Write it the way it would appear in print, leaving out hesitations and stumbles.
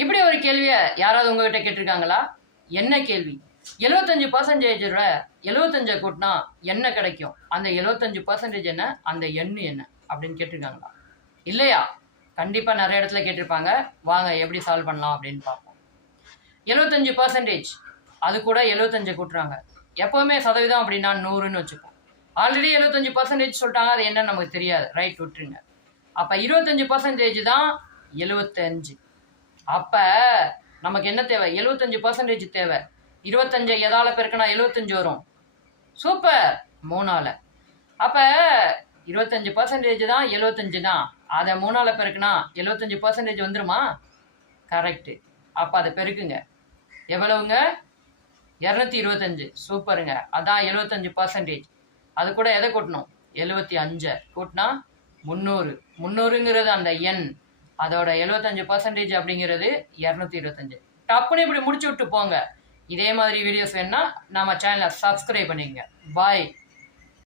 இப்படி ஒரு கேள்வியை யாராவது உங்ககிட்ட கேட்டிருக்காங்களா? என்ன கேள்வி? 75% 75 கூட்டினா என்ன கிடைக்கும்? அந்த 75% என்ன? அந்த எண்ணு என்ன அப்படின்னு கேட்டிருக்காங்களா? இல்லையா? கண்டிப்பாக நிறைய இடத்துல கேட்டிருப்பாங்க. வாங்க எப்படி சால்வ் பண்ணலாம் அப்படின்னு பார்ப்போம். 75% அது கூட 75 கூட்டுறாங்க. எப்போவுமே சதவீதம் அப்படின்னா 100ன்னு வச்சுப்போம். ஆல்ரெடி 75% சொல்லிட்டாங்க, அது என்னன்னு நமக்கு தெரியாது. ரைட், விட்டுருங்க. அப்போ 25% தான் 75. அப்போ நமக்கு என்ன தேவை? 75% தேவை. 25 எதால பெருக்கினா 75 வரும்? சூப்பர், 3ஆல. அப்போ 25% தான் 75 தான். அதை 3ஆல பெருக்கினா 75% வந்துருமா? கரெக்டு. அப்போ அதை பெருக்குங்க. எவ்வளவுங்க? 225. சூப்பருங்க. அதான் 75%. அது கூட எதை கூட்டணும்? 75 கூட்டினா 300. 300ங்கிறது அந்த எண். அதோட 75% அப்படிங்கிறது 225. டப்புன்னு இப்படி முடிச்சு விட்டு போங்க. இதே மாதிரி வீடியோஸ் வேணும்னா நம்ம சேனலை சப்ஸ்கிரைப் பண்ணிக்கங்க. பாய்.